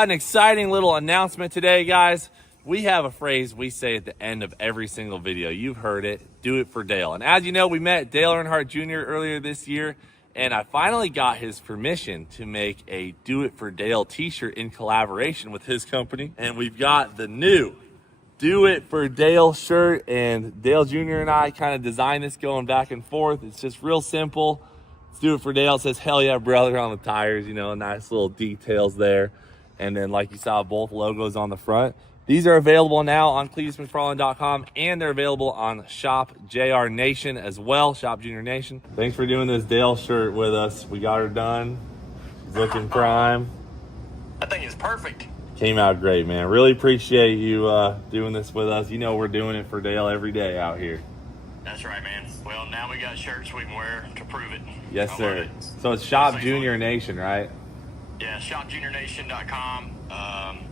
Got an exciting little announcement today, guys. We have a phrase we say at the end of every single video. You've heard it, do it for Dale. And as you know, we met Dale Earnhardt Jr. earlier this year, and I finally got his permission to make a Do It for Dale t-shirt in collaboration with his company. And we've got the new Do It for Dale shirt, and Dale Jr. and I kind of designed this going back and forth. It's just real simple. Let's do it for Dale. It says, hell yeah, brother, on the tires, you know, nice little details there. And then like you saw, both logos on the front. These are available now on CleetusMcFarland.com, and they're available on Shop JR Nation as well, Shop Junior Nation. Thanks for doing this Dale shirt with us. We got her done. She's looking prime. I think it's perfect. Came out great, man. Really appreciate you doing this with us. You know we're doing it for Dale every day out here. That's right, man. Well, now we got shirts we can wear to prove it. Yes, sir. So it's Shop Junior Nation, right? Yeah, shopjuniornation.com.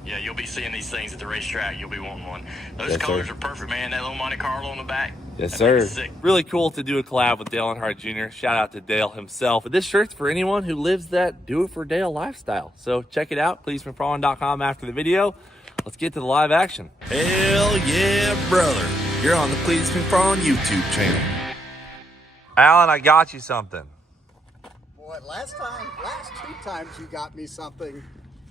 Yeah, you'll be seeing these things at the racetrack. You'll be wanting one. Those colors are perfect, man. That little Monte Carlo on the back. Yes, sir. Really cool to do a collab with Dale Earnhardt Jr. Shout out to Dale himself. But this shirt's for anyone who lives that Do It for Dale lifestyle. So check it out, CleetusMcFarland.com after the video. Let's get to the live action. Hell yeah, brother. You're on the Cleetus McFarland YouTube channel. Alan, I got you something. Boy, last two times you got me something.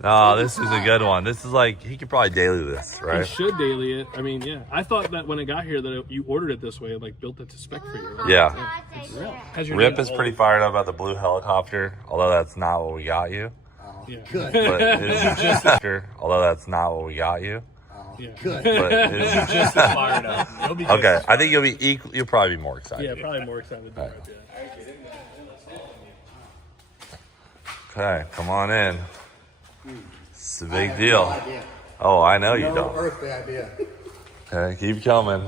Oh, this is a good one. This is like, he could probably daily this, right? He should daily it. I mean, yeah. I thought that when it got here that you ordered it this way, like built it to spec for you. Right? Yeah. Rip is name? pretty fired up about the blue helicopter, although that's not what we got you. Oh, Yeah. good. But his, although that's not what we got you. Oh, Yeah. good. But his, Just as fired up. He'll be okay, I think you'll probably be more excited. Yeah, probably more excited than Rip, yeah. Okay, come on in. It's a big I deal. have no idea. Oh, I know you No don't. earthly idea. Okay, keep coming.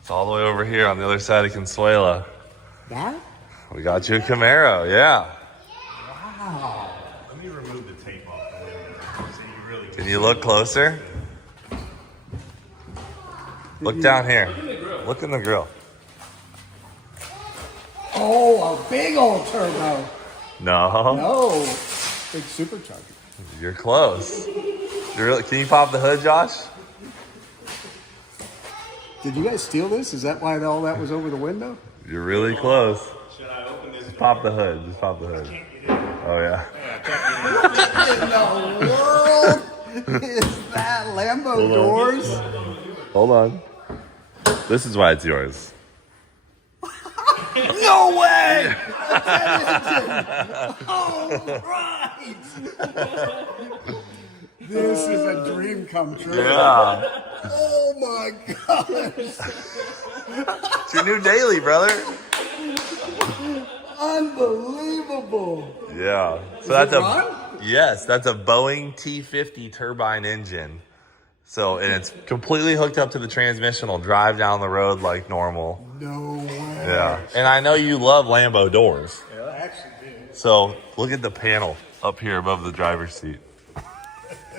It's all the way over here on the other side of Consuela. That? We got you a Camaro, yeah. Wow. Let me remove the tape off the window so you really Can you look closer? Look down here. Look in the grill. Oh, a big old turbo. No, No. Big supercharger. you're close. Can you pop the hood, Josh? Did you guys steal this? Is that why all that was over the window? You're really close. Should I open this? Just pop the hood. Just pop the hood. Oh, yeah. In the world is that Lambo doors? Hold on. This is why it's yours. No way! All right! This is a dream come true. Yeah. Oh my gosh! It's your new daily, brother. Unbelievable! Yeah. So Is it run? Yes, that's a Boeing T50 turbine engine. So, and it's completely hooked up to the transmission. It'll drive down the road like normal. No way! Yeah. And I know you love Lambo doors. Yeah, I actually do. So look at the panel up here above the driver's seat.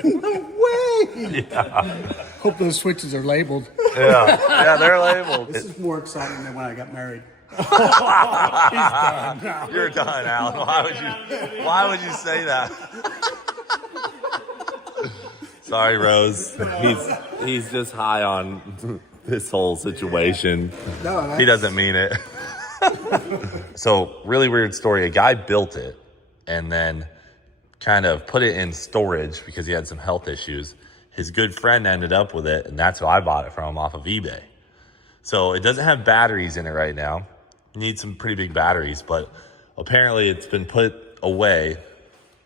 No way! Yeah. Hope those switches are labeled. Yeah. Yeah, they're labeled. This is more exciting than when I got married. You're done, Alan. Why would you say that? Sorry, Rose. He's just high on this whole situation. No, He doesn't mean it. So, really weird story. A guy built it and then kind of put it in storage because he had some health issues. His good friend ended up with it, and that's who I bought it from off of eBay. So it doesn't have batteries in it right now. You need some pretty big batteries, but apparently it's been put away,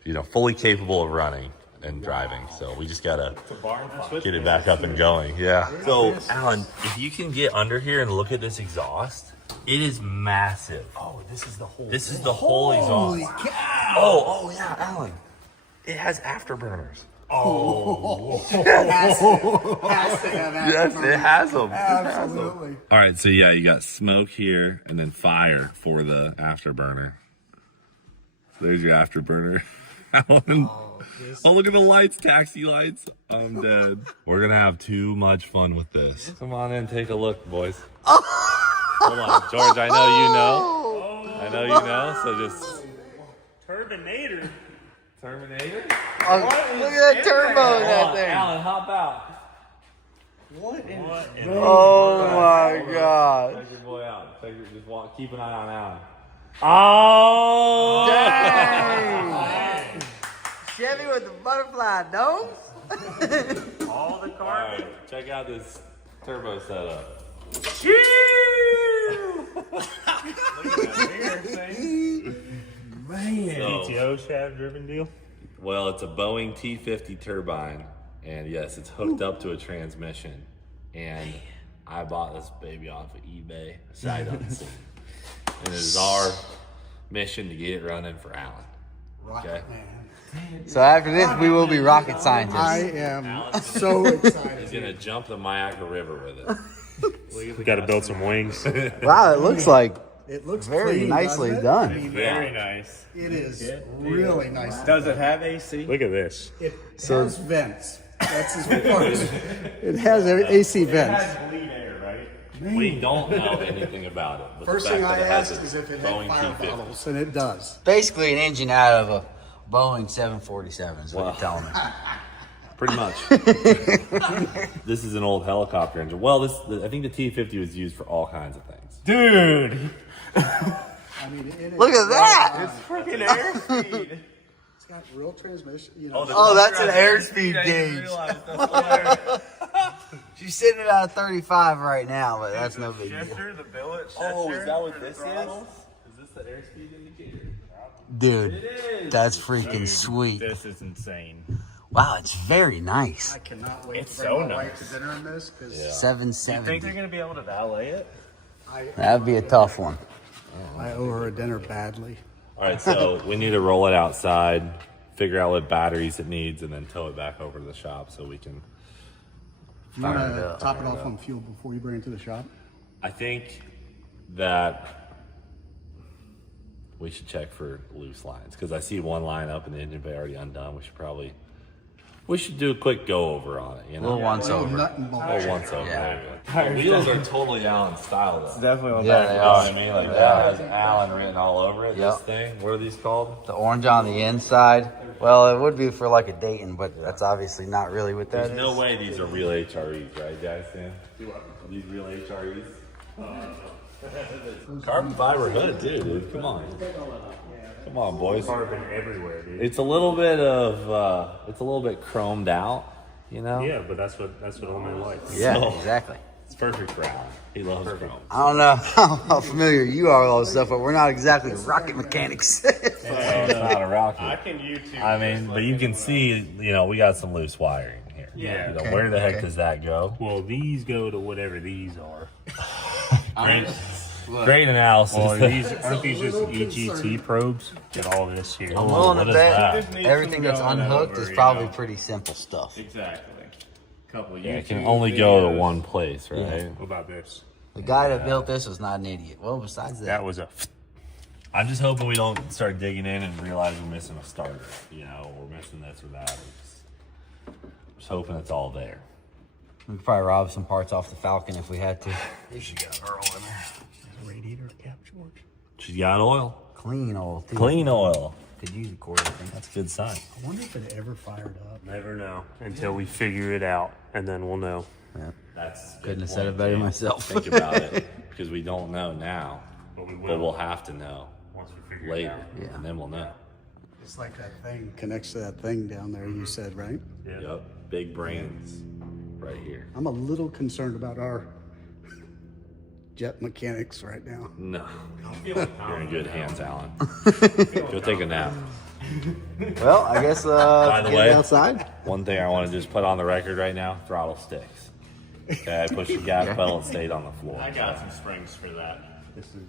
you know, fully capable of running and driving. So we just gotta get it back up and going. Yeah. So Alan, if you can get under here and look at this exhaust, it is massive. Oh, this is the whole. This is the whole exhaust. Holy cow! Oh yeah, Alan. It has afterburners. Oh, has to have Yes, it has them. Absolutely. All right, so yeah, you got smoke here and then fire for the afterburner. So there's your afterburner. Alan. Oh, look at the lights, taxi lights. I'm dead. We're gonna have too much fun with this. Come on in, take a look, boys. Hold on, George, I know you know. I know you know, so just... Turbinator. Terminator? Oh, look at that turbo in that thing. Alan, hop out. Oh my God. Take your boy out. Just walk. Keep an eye on Alan. Oh! Dang! Chevy with the butterfly nose. All the All cars. right, check out this turbo setup. PTO shaft driven deal. Well, it's a Boeing T50 turbine, and yes, it's hooked up to a transmission. And I bought this baby off of eBay, sight unseen. And it is our mission to get it running for Alan. Okay? So after this, we will be rocket I scientists. am so excited. He's gonna jump the Niagara River with it. We got to build some wings. Wow, it looks like It looks very clean, nicely doesn't it? done. Very nice. It is really nice. Does it have AC? Look at this. It has vents. That's as far as it has AC vents. Bleed air, right? We don't know anything about it. But First the fact thing I that it has asked a is if it Boeing had fire T50. bottles, and it does. Basically, an engine out of a Boeing 747 is what you're telling me. Pretty much. This is an old helicopter engine. Well, I think the T50 was used for all kinds of things. Dude. I mean, it is Look at that! Freaking airspeed. It's got real transmission. You know, Oh, that's an airspeed gauge. She's sitting at about 35 right now, but that's no big deal. Shifter, the billet shifter. Oh, is that what for the this is? throttle. Is this the airspeed indicator? Dude, that's freaking sweet. This is insane. Wow, it's very nice. I cannot wait It's to bring so my wife nice. to dinner in this because You think 770. they're going to be able to valet it? That'd be a tough one. I owe her a dinner badly. All right, so we need to roll it outside, figure out what batteries it needs, and then tow it back over to the shop so we can. You want to top it off on fuel before you bring it to the shop? I think that we should check for loose lines because I see one line up in the engine bay already undone. We should do a quick go over on it. You know, Little once Little over. nut and bolt. Oh, once over. Yeah. There you go. Wheels are totally Alan style though. Definitely what Yeah, that they You know are. what I mean? Like that has Alan written all over it. Yep. This thing. What are these called? The orange on the inside. Well, it would be for like a Dayton, but that's obviously not really what that There's is. no way these are real HREs, right, guys? Sam? Are these real HREs? Carbon fiber hood, too, dude. Come on. Come on, boys. carbon everywhere, dude. It's a little bit chromed out, you know? Yeah, but that's what old man likes. Yeah, So- exactly. It's perfect for Alan. He loves chrome. I don't know how familiar you are with all this stuff, but we're not exactly rocket mechanics. It's not a rocket. I can YouTube. I mean, but you can see, you know, we got some loose wiring here. Yeah. You know, Okay, where the heck okay. does that go? Well, these go to whatever these are. Great analysis. Well, aren't these just EGT probes? Get all this here. I'm willing What to is bet that? everything that's unhooked is probably pretty simple stuff. Exactly. Couple of Yeah, it can YouTube only go to videos. one place, right? What about this? The guy that built this was not an idiot. Well, besides that, That was a. I'm just hoping we don't start digging in and realize we're missing a starter. You know, we're missing this or that. Just hoping it's all there. we could probably rob some parts off the Falcon if we had to. She got her oil in there. Radiator cap, George. She's got oil. Clean oil, too. Clean oil. Could use a quarter, I think. That's a good sign. I wonder if it ever fired up. Never know until we figure it out, and then we'll know. That's a good Couldn't have said point, it better James. myself. Think about it, because we don't know now, But we will. but we'll have to know Once we figure it later, out. Yeah. and then we'll know. It's like that thing connects to that thing down there, you said, right? Yeah. Yep, big brains right here. I'm a little concerned about our jet mechanics right now. No, you're in good hands, Alan. Go take a nap. Well, I guess By the get way, outside. one thing I want to just put on the record right now: throttle sticks. Okay, I pushed the gas pedal and stayed on the floor. I got some springs for that. This is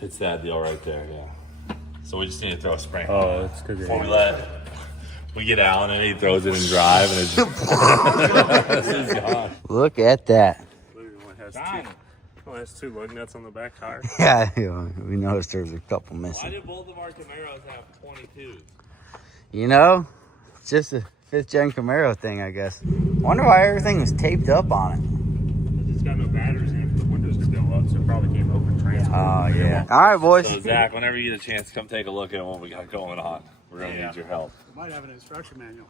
It's that deal right there, yeah. So we just need to throw a spring. Oh, that's because Before we get Alan and he throws it in drive and it's this is gone. Look at that. Only has two lug nuts on the back tire. Yeah, we noticed there's a couple missing. do both of our Camaros have 22s? You know, it's just a 5th gen Camaro thing, I guess. Wonder why everything was taped up on it. It's got no batteries in it for the windows to go up, so it probably came open transfer. Oh, yeah. All right, boys. So Zach, whenever you get a chance, come take a look at what we got going on. We're We're gonna need your help. We might have an instruction manual.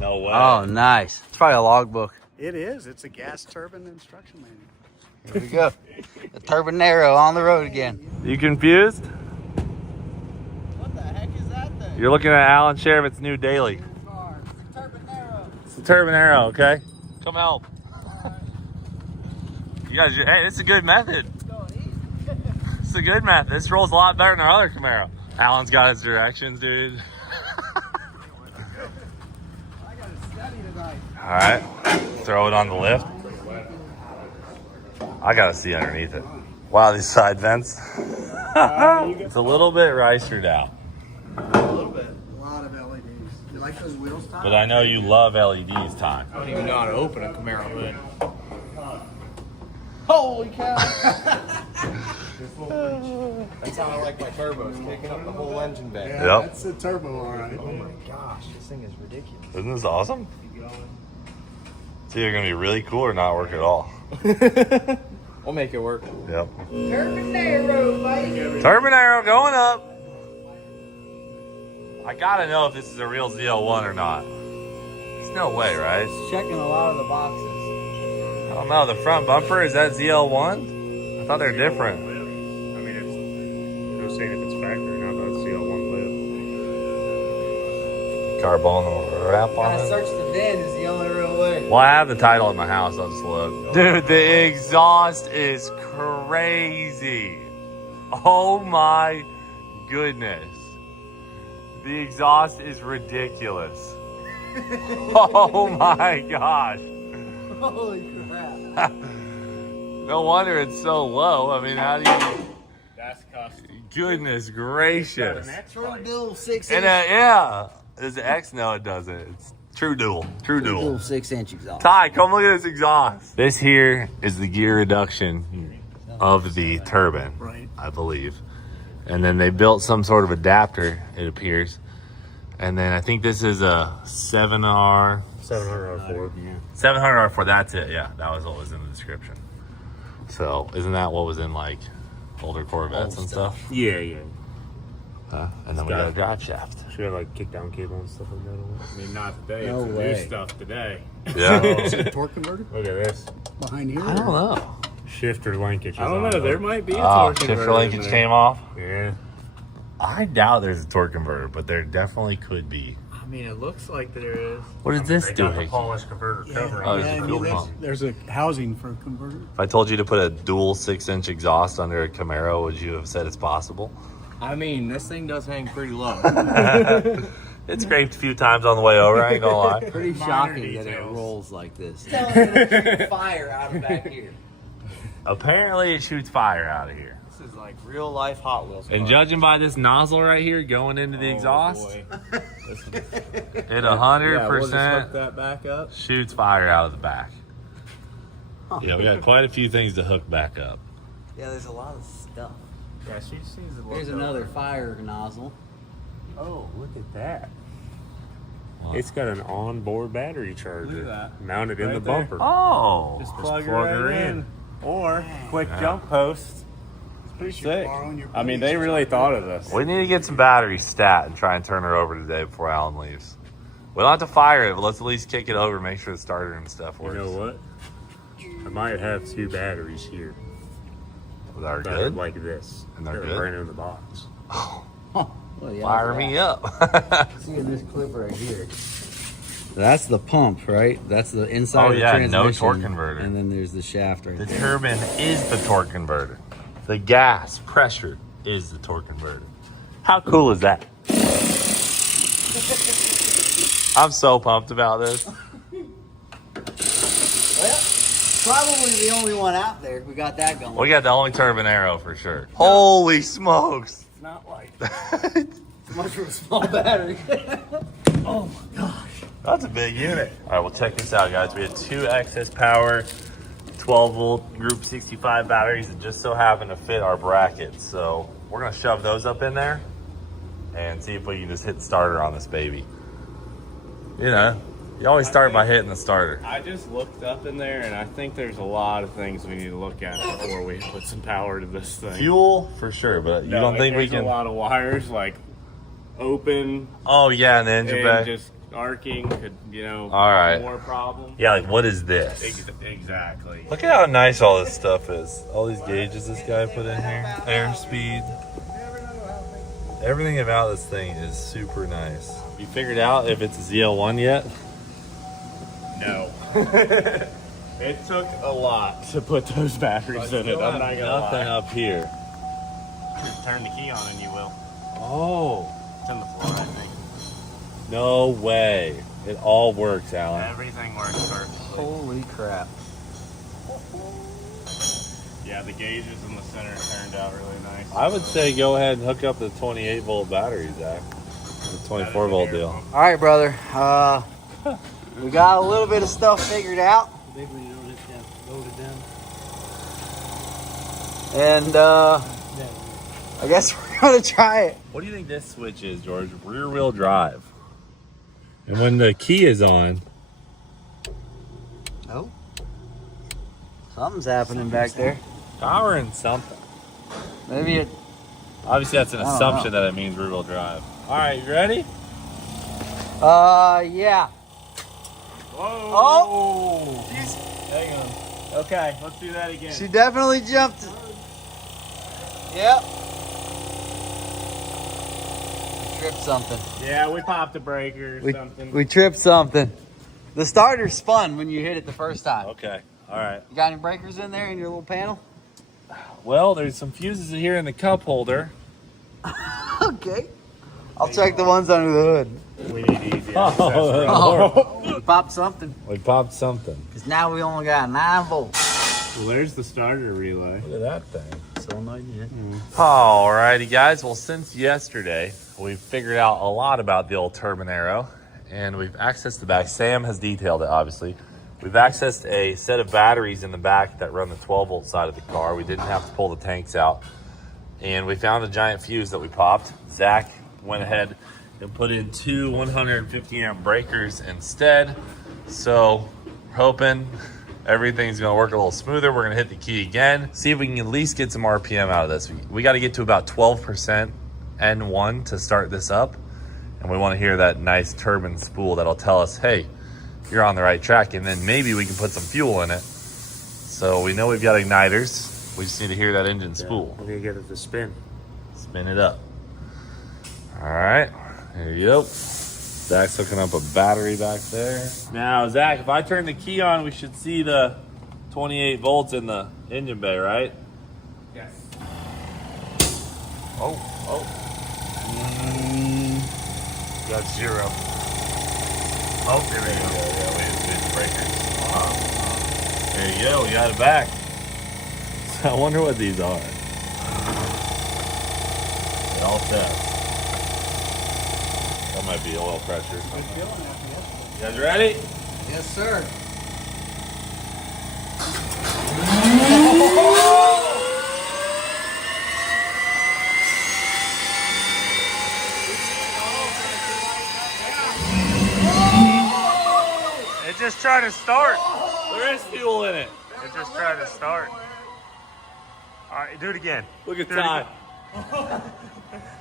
No way. Oh, nice. It's probably a logbook. It is. It's a gas turbine instruction manual. Here we go. The Turbonero on the road again. You confused? What the heck is that thing? You're looking at Alan Sheriff's new daily. It's a Turbonero. It's the Turbonero, okay? Come help. You guys, hey, it's a good method. It's a good method. This rolls a lot better than our other Camaro. Alan's got his directions, dude. I got to study tonight. All right, throw it on the lift. I gotta see underneath it. Wow, these side vents. It's a little bit ricered out. A little bit. A lot of LEDs. You like those wheels, Tom? But I know you love LEDs, Ty. I don't even know how to open a Camaro hood. Holy cow! That's how I like my turbos, picking up the whole engine bay. Yeah, Yep. that's a turbo, all right. Oh my gosh, this thing is ridiculous. Isn't this awesome? It's either gonna be really cool or not work at all. We'll make it work. Yep. Turbonero, buddy. Turbonero going up. I gotta know if this is a real ZL1 or not. There's no way, right? Checking a lot of the boxes. I don't know. The front bumper, is that ZL1? I thought they're different. I mean, it's no saying if it's factory or not, but it's CL1 live. Carbon wrap on Gotta it. search the VIN is the only real way. Well, I have the title at my house. I'll just look. Dude, the exhaust is crazy. Oh my goodness. The exhaust is ridiculous. Oh my gosh. Holy crap. No wonder it's so low. I mean, how do you... That's custom. Goodness gracious. True dual 6 And inch. yeah. Does the X? No, it doesn't. It's true dual. True dual. Dual 6 inch exhaust. Ty, come look at this exhaust. This here is the gear reduction of the turbine, Right. I believe. And then they built some sort of adapter, it appears. And then I think this is a 7R. 700R4. 700R4, that's it. Yeah, that was what was in the description. So, isn't that what was in like older Corvettes and stuff? Yeah. And then we got a drive shaft. Should have like kickdown cable and stuff like that. I mean, not today. No it's the way. new stuff today. Yeah. Is it a torque converter Look at this. behind here? I don't know. Shifter linkage. I don't know. There might be a Oh, torque shifter converter in linkage there. came off. Yeah. I doubt there's a torque converter, but there definitely could be. I mean, it looks like there is. What does this They do? got the Hickey? polished converter cover Oh, on it's it. a fuel pump. there's a housing for a converter. If I told you to put a dual 6-inch exhaust under a Camaro, would you have said it's possible? I mean, this thing does hang pretty low. It scraped a few times on the way over, I ain't gonna lie. Pretty Minor shocking that it details. rolls like this. Telling me to shoot fire out of back here. Apparently it shoots fire out of here. This is like real life Hot Wheels. And car. judging by this nozzle right here going into the Oh, exhaust, boy. it Yeah, we'll just 100% hook that back up. shoots fire out of the back. Yeah, we got quite a few things to hook back up. Yeah, there's a lot of stuff. Yeah, she just needs to look Here's over. another fire nozzle. Oh, look at that. What? It's got an onboard battery Look charger at that. mounted in Right the there. bumper. Oh, Just plug plug her her in. in. Or quick Yeah. jump post. Pretty Sick. borrowing your I mean, buddies they or really something. thought of this. we need to get some batteries stat and try and turn her over today before Alan leaves. We don't have to fire it, but let's at least kick it over, make sure the starter and stuff You works. know what? I might have 2 batteries here. That are That are good. like this. And they're good? brand new in the box. Well, yeah, Fire me up. See in this clip right here. That's the pump, right? That's the inside Oh, of the yeah, no transmission. torque converter. And then there's the shaft right The there. turbine is the torque converter. The gas pressure is the torque converter. How cool is that? I'm so pumped about this. Well, probably the only one out there. We got that going. We got the only Turbonero for sure. Holy smokes. It's not like Too much for a small battery. That's a big unit. All right, well, check this out, guys. We had 2 excess power, 12-volt Group 65 batteries that just so happen to fit our brackets. So we're going to shove those up in there and see if we can just hit the starter on this baby. You know, you always start by hitting the starter. I just looked up in there, and I think there's a lot of things we need to look at before we put some power to this thing. Fuel, for sure, but you No, don't think we there's can... a lot of wires, like open Oh yeah, and the engine and bay. just arcing could, you know, All right. more problems. Yeah, like what is this? Exactly. Look at how nice all this stuff is. All these gauges this guy put in here. Airspeed. Everything about this thing is super nice. You figured out if it's a ZL1 yet? No. It took a lot to put those batteries in it. I'm not gonna Nothing lie. up here. Just turn the key on and you will. Oh, It's on the floor, I think. no way. It all works, Alan. Everything works perfectly. Holy crap. Yeah, the gauges in the center turned out really nice. I would say go ahead and hook up the 28 volt battery, Zach. The 24 volt deal. All right, brother. We got a little bit of stuff figured out. And I guess we're gonna try it. What do you think this switch is, George? Rear wheel drive. And when the key is on, Oh, something's happening back there. powering something. Maybe it. Obviously, that's an I don't assumption know. that it means rear wheel drive. All right, you ready? Yeah. Whoa! Oh, Hang on. Okay, let's do that again. she definitely jumped. Yep. Tripped something. Yeah, we popped a breaker or something. We tripped something. The starter spun when you hit it the first time. Okay. All right. You got any breakers in there in your little panel? Well, there's some fuses here in the cup holder. Okay. I'll check the ones under the hood. We need easy Oh, We popped something. we popped something. Because now we only got 9 volts. Well, there's the starter relay. Look at that thing. So annoying. Alrighty, guys. Well, since yesterday, we've figured out a lot about the old Turbonero, and we've accessed the back. Sam has detailed it, obviously. We've accessed a set of batteries in the back that run the 12 volt side of the car. We didn't have to pull the tanks out, and we found a giant fuse that we popped. Zach went ahead and put in 2 150 amp breakers instead. So, we're hoping everything's gonna work a little smoother. We're gonna hit the key again, see if we can at least get some RPM out of this. We gotta get to about 12% N1 to start this up. And we wanna hear that nice turbine spool that'll tell us, hey, you're on the right track. And then maybe we can put some fuel in it. So we know we've got igniters. We just need to hear that engine spool. We need to get it to spin. Spin it up. All right, here you go. Zach's hooking up a battery back there. Now, Zach, if I turn the key on, we should see the 28 volts in the engine bay, right? Yes. Oh. Got 0. Oh, there we go. Yeah, we did the breakers. There you go, we got it back. I wonder what these are. It all says. That might be oil pressure. You guys ready? Yes, sir. It just tried to start. There is fuel in it. It just tried to start. All right, do it again. Look at Do it time.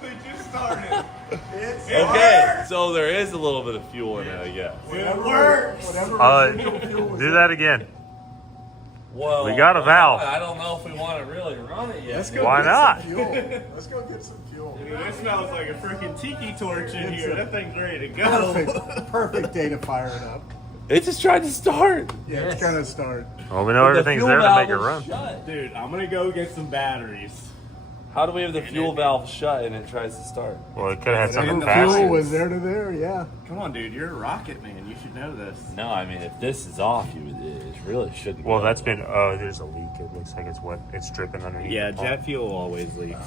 We just started. Okay, so there is a little bit of fuel in it, I guess. It works. Do that again. Well, We got a valve. I don't know if we want to really run it yet. Why not? Let's go get some fuel. Dude, it smells like a freaking tiki torch in here. That thing's ready to go. Perfect day to fire it up. It just tried to start. Yeah, it's gonna start. Well, we know everything's there to make it run. Shut. Dude, I'm gonna go get some batteries. How do we have the fuel valve shut and it tries to start? Well, it could have had something The fuel faster. was there to there, yeah. Come on, dude. You're a rocket man. You should know this. No, I mean, if this is off, it really shouldn't. Well, go. that's been. Oh, there's a leak. It looks like it's wet. It's dripping underneath. Yeah, the pump. jet fuel always leaks.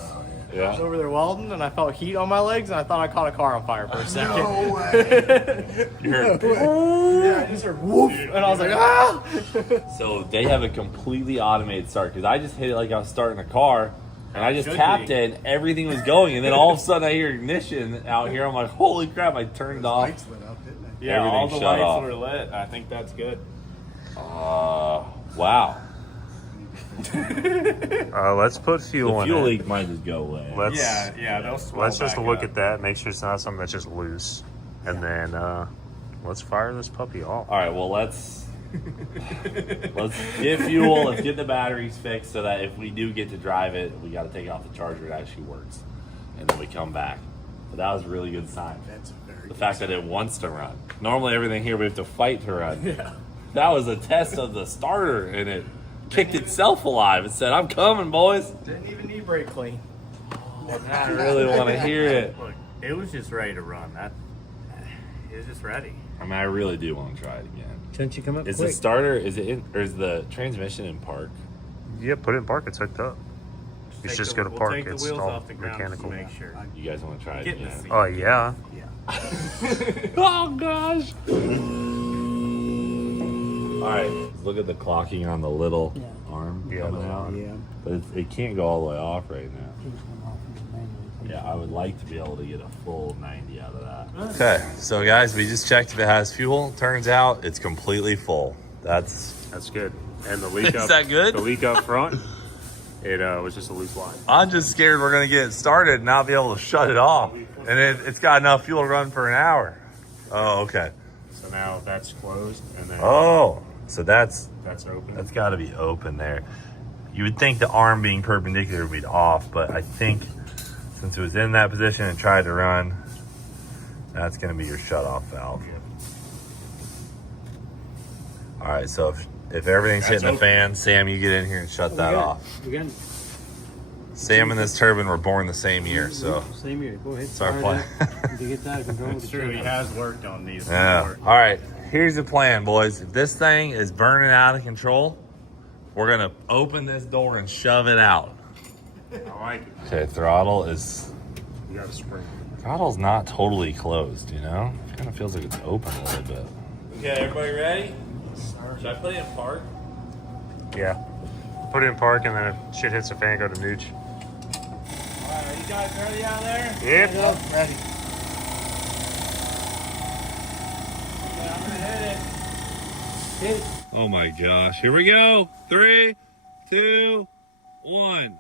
Yeah. I was over there welding and I felt heat on my legs and I thought I caught a car on fire for a second. No way. You heard- Yeah, I just heard woof and I was like, ah! So they have a completely automated start because I just hit it like I was starting a car. And I just Should tapped be. it and everything was going. And then all of a sudden I hear ignition out here. I'm like, holy crap, I turned it off. Lights lit up, didn't they? Yeah, all Everything the shut lights off. were lit. I think that's good. Wow. Let's put fuel The in fuel it. leak might just go away. Let's they'll swell let's just back look up. at that. Make sure it's not something that's just loose, and then let's fire this puppy off. All right, well, let's get fuel. Let's get the batteries fixed so that if we do get to drive it, we got to take off the charger. It actually works, and then we come back. But that was a really good sign. That's a very The fact that it wants to run. Normally, everything here we have to fight to run. Yeah. That was a test of the starter, and it kicked itself alive. It said, "I'm coming, boys." Didn't even need brake clean. I really want to hear it. Look, it was just ready to run. It was just ready. I mean, I really do want to try it again. Don't you come up Is quick? the starter? Is it in, or is the transmission in park? Yeah, put it in park. It's hooked up. It's just go to park. Take the It's wheels all off the ground mechanical. to make sure. You guys want to try it Get in the again? seat. Oh yeah. Oh gosh! All right, let's look at the clocking on the little arm Yeah, coming the out. arm. Yeah. But it can't go all the way off right now. Keeps them off of the manual. Yeah, I would like to be able to get a full 90 out of that. Okay, so guys, we just checked if it has fuel. Turns out it's completely full. That's That's good. And the leak Is up. that good? The leak up front. It was just a loose line. I'm just scared we're gonna get it started and not be able to shut it off. And it's got enough fuel to run for an hour. Oh, okay. So now that's closed, and then Oh, so that's open. got to be open there. You would think the arm being perpendicular would be off, but I think since it was in that position and tried to run, that's going to be your shut-off valve. All right, so if everything's hitting the fan, Sam, you get in here and shut that off. We got Sam and this turbine were born the same year, so same year. Go ahead. Start fire playing. it up. To get that out of control. It's true. He has worked on these. yeah. before. All right, here's the plan, boys. If this thing is burning out of control, we're going to open this door and shove it out. I like it. Okay, throttle is... You got a spring. Throttle's not totally closed, you know? It kind of feels like it's open a little bit. Okay, everybody ready? Should I put it in park? Yeah. Put it in park, and then if shit hits the fan, go to nooch. Alright, are you guys ready out there? Yep. ready. Okay, I'm gonna hit it. Oh my gosh, here we go. 3, 2, 1.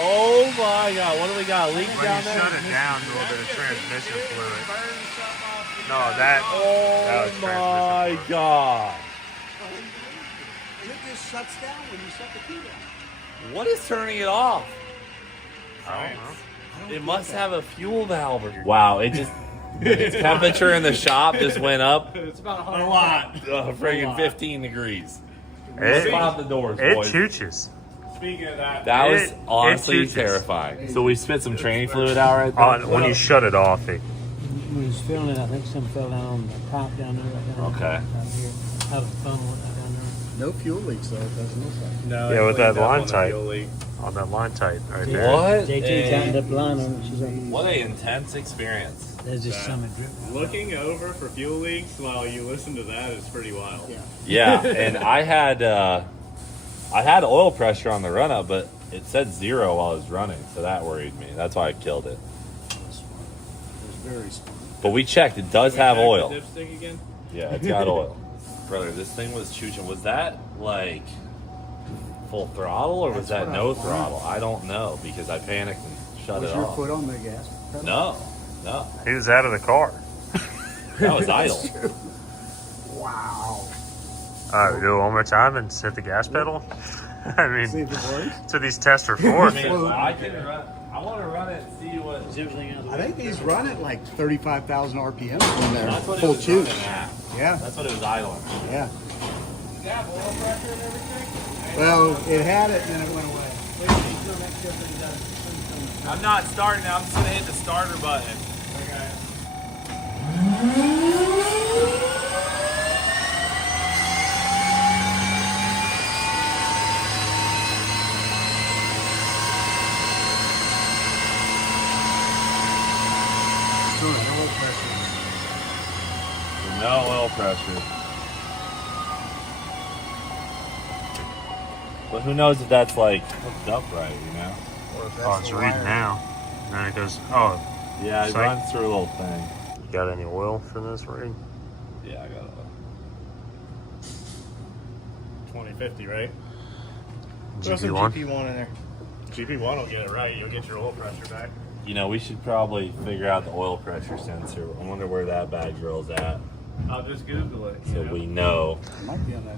Oh my God, what do we got? Leak When down you there? shut it down, a little bit of transmission fluid. No, that was Oh my transmission fluid. God. It just shuts down when you shut the key down. What is turning it off? I don't know. It must have a fuel valve. Wow, it just, its temperature in the shop just went up It's about A lot. friggin' 15 degrees. It, Stop the doors, it boys. chooches. Speaking of that, That was It honestly chooses. terrifying. So we spit some training fluid out right there? When you shut it off, it When he was filling it, I think some fell down on the top down there. Right down Okay. Down here. Out of the funnel down there. No fuel leaks though, it doesn't look like. No. Yeah, it with that cleaned up line on the tight. fuel leak. On that line tight right there. What? JT tightened up the line on it. She's like, What an intense experience. there's just some drip. Looking over for fuel leaks while you listen to that is pretty wild. Yeah. Yeah, and I had oil pressure on the run up, but it said 0 while I was running, so that worried me. That's why I killed it. It was very smart. But we checked; it does have Back to oil. Dipstick again? Yeah, it's got oil. Brother, this thing was chooching. Was that like full throttle or was That's that what no I thought. throttle? I don't know because I panicked and shut Was it your off. foot on the gas pedal? No, He was out of the car. that was idle. Wow. All right, do it one more time and hit the gas pedal. I See mean, if it works. that's what these tests are for. I mean, I can run. I want to run it and see what. Is everything out of the I way? think these run at like 35,000 RPM when they're That's what it full was juice. running at. Yeah, That's what it was idling. yeah. Well, it had it and then it went away. I'm not starting now. I'm just gonna hit the starter button. No oil pressure. But who knows if that's like hooked up right, you know? Or if Oh, that's it's the reading wire. now. And then it goes, oh, Yeah, it Psych. runs through a little thing. you got any oil for this rig? Yeah, I got it. 2050, right? Throw some GP1? GP1 in there. GP1 will get it right. You'll get your oil pressure back. You know, we should probably figure out the oil pressure sensor. I wonder where that bad girl's at, I'll just Google it. so we know. It might be on that.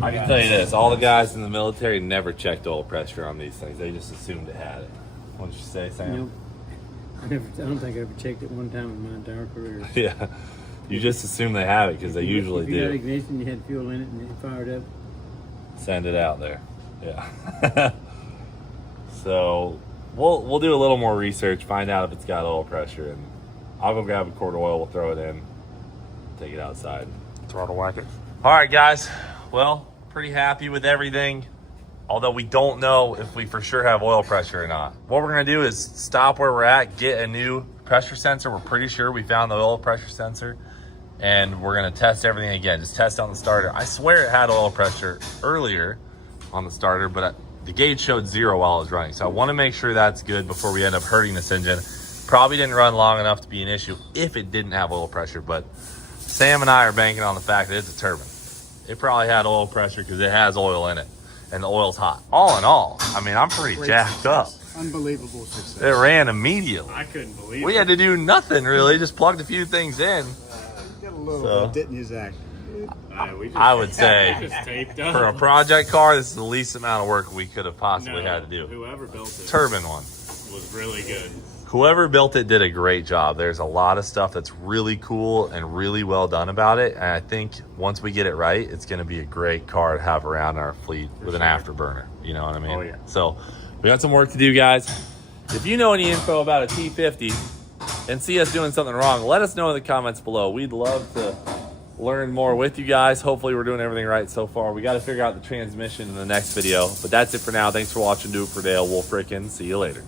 I can tell you this: all the guys in the military never checked oil pressure on these things. They just assumed it had it. What did you say, Sam? Nope. I don't think I ever checked it one time in my entire career. Yeah, you just assume they have it because they usually If you had do. ignition, you had fuel in it, and it fired up. Send it out there. Yeah. So we'll do a little more research, find out if it's got oil pressure, and I'll go grab a quart of oil. We'll throw it in, take it outside. Throttle whack it. All right, guys. Well, pretty happy with everything. Although we don't know if we for sure have oil pressure or not. What we're gonna do is stop where we're at, get a new pressure sensor. We're pretty sure we found the oil pressure sensor, and we're gonna test everything again. Just test on the starter. I swear it had oil pressure earlier on the starter, but the gauge showed 0 while it was running. So I wanna make sure that's good before we end up hurting this engine. Probably didn't run long enough to be an issue if it didn't have oil pressure, but Sam and I are banking on the fact that it's a turbine. It probably had oil pressure because it has oil in it, and the oil's hot. All in all, I mean, I'm pretty Great jacked up. success. Unbelievable success. It ran immediately. I couldn't believe We it. had to do nothing really, just plugged a few things in. Got a little So- bit, didn't you, Zach? We just, I would say just taped up. for a project car, this is the least amount of work we could have possibly No, had to do. Whoever built it Turbine one. was really good. Whoever built it did a great job. There's a lot of stuff that's really cool and really well done about it. And I think once we get it right, it's going to be a great car to have around our fleet with an afterburner. You know what I mean? Oh, yeah. So we got some work to do, guys. If you know any info about a T50 and see us doing something wrong, let us know in the comments below. We'd love to learn more with you guys. Hopefully we're doing everything right so far. We got to figure out the transmission in the next video. But that's it for now. Thanks for watching. Do It for Dale. We'll frickin' see you later.